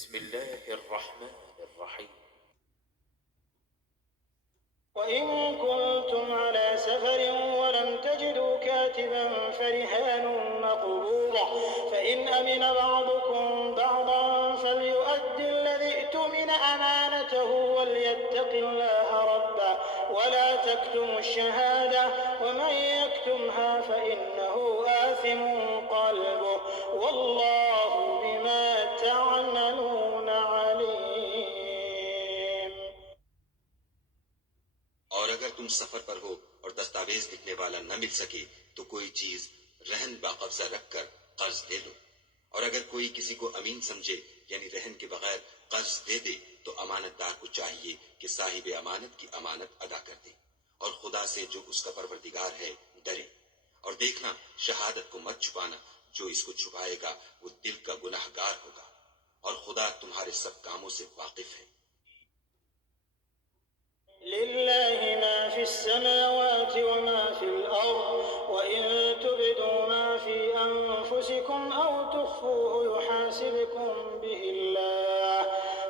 बिस्मिल्लाहिर्रहमानिर्रहीम। وإن كنتم على سفر ولم تجدوا كاتبا فرهان مقبوضة فإن أمن بعضكم بعضا فليؤد الذي اؤتمن أمانته وليتق الله ربه ولا تكتموا الشهادة ومن يكتمها فإنه آثم قلبه والله بما تعملون عليم। और अगर तुम सफर पर हो और दस्तावेज लिखने वाला न मिल सके तो कोई चीज रहन बाकब्जा रखकर कर्ज ले लो। और अगर कोई किसी को अमीन समझे यानी रहन के बगैर कर्ज दे दे तो अमानतदार को चाहिए कि साहिब अमानत की अमानत अदा कर दे और खुदा से जो उसका परवरदिगार है डरे। और देखना शहादत को मत छुपाना, जो इसको छुपाएगा वो दिल का गुनाहगार होगा और खुदा तुम्हारे सब कामों से वाकिफ है। लिल्लाहि मा फिस समावाति व मा फिल अर्द व इन तुबदू मा फी अनफुसिकुम औ तुख्फूहु युहासिबकुम बिहिल्लाह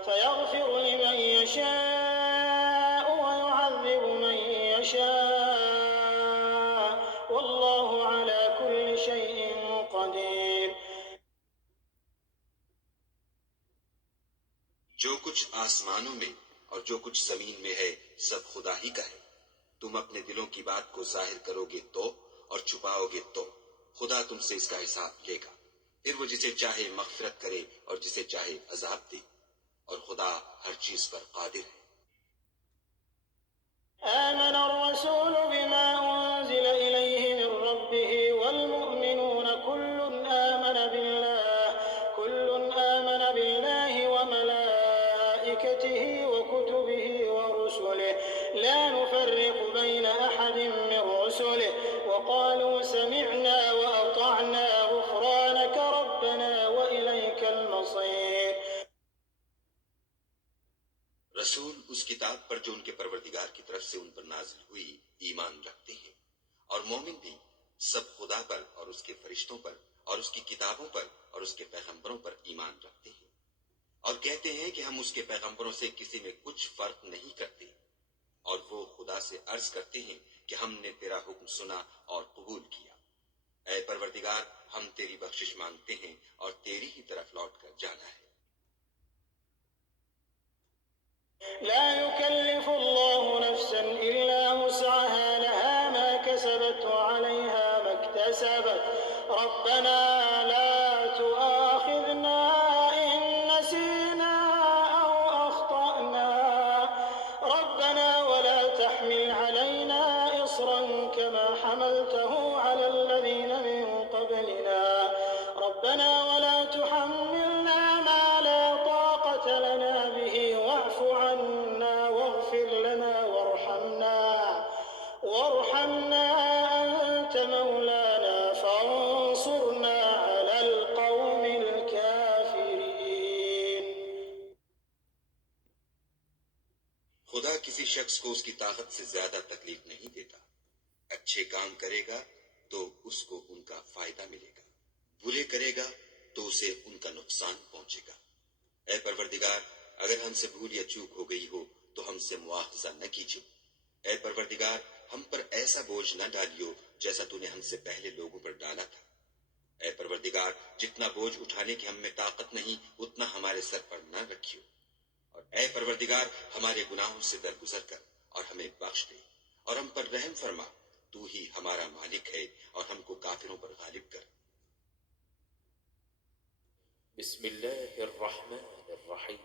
फयग़फिरु लिमन यशाअ व युअज़्ज़िबु मन यशाअ वल्लाहु अला कुल्लि शैइन क़दीर। जो कुछ आसमानों में और जो कुछ जमीन में है सब खुदा ही का है। तुम अपने दिलों की बात को जाहिर करोगे तो और छुपाओगे तो खुदा तुमसे इसका हिसाब लेगा। फिर वो जिसे चाहे मग़फ़िरत करे और जिसे चाहे अज़ाब दे और खुदा हर चीज पर कादिर है। آمن الرسول بما أنزل إليه من ربه والمؤمنون كل آمن بالله وملائكته وكتبه ورسله لا نفرق بين أحد من رسله وقالوا سمعنا وأطعنا غفرانك ربنا وإليك المصير। रसूल उस किताब पर जो उनके परवरदिगार की तरफ से उन पर नाजिल हुई ईमान रखते हैं और मोमिन भी सब खुदा पर और उसके फरिश्तों पर और उसकी किताबों पर और उसके पैगंबरों पर ईमान रखते हैं और कहते हैं कि हम उसके पैगंबरों से किसी में कुछ फर्क नहीं करते। और वो खुदा से अर्ज करते हैं कि हमने तेरा हुक्म सुना और कबूल किया। ऐ परवरदिगार, हम तेरी बख्शिश मांगते हैं और तेरी ही तरफ लौट कर जाना है। لا يكلف الله نفسا إلا وسعها لها ما كسبت وعليها ما اكتسبت ربنا لا تؤاخذنا إن نسينا أو أخطأنا ربنا ولا تحمل علينا إصرا كما حملته على الذين من قبلنا ربنا ولا تحملنا ما لا طاقة لنا به واعف عنا واغفر لنا وارحمنا أنت مولانا فانصرنا على القوم الكافرين। खुदा किसी शख्स को उसकी ताकत से ज्यादा तकलीफ नहीं देता। अच्छे काम करेगा तो उसको उनका फायदा मिलेगा, बुरे करेगा तो उसे उनका नुकसान पहुंचेगा। ऐ परवरदिगार, अगर हमसे भूल या चूक हो गई हो तो हमसे मुआवजा न कीजिए। ऐ परवरदिगार, हम पर ऐसा बोझ न डालियो जैसा तूने हमसे पहले लोगों पर डाला था। ऐ परवरदिगार, जितना बोझ उठाने की हम में ताकत नहीं उतना हमारे सर पर न रखियो। और ऐ परवरदिगार, हमारे गुनाहों से दरगुजर कर और हमें बख्श दे और हम पर रहम फरमा। तू ही हमारा मालिक है और हमको काफिरों पर गालिब कर। बिस्मिल्लाहिर्रहमानिर्रहीम।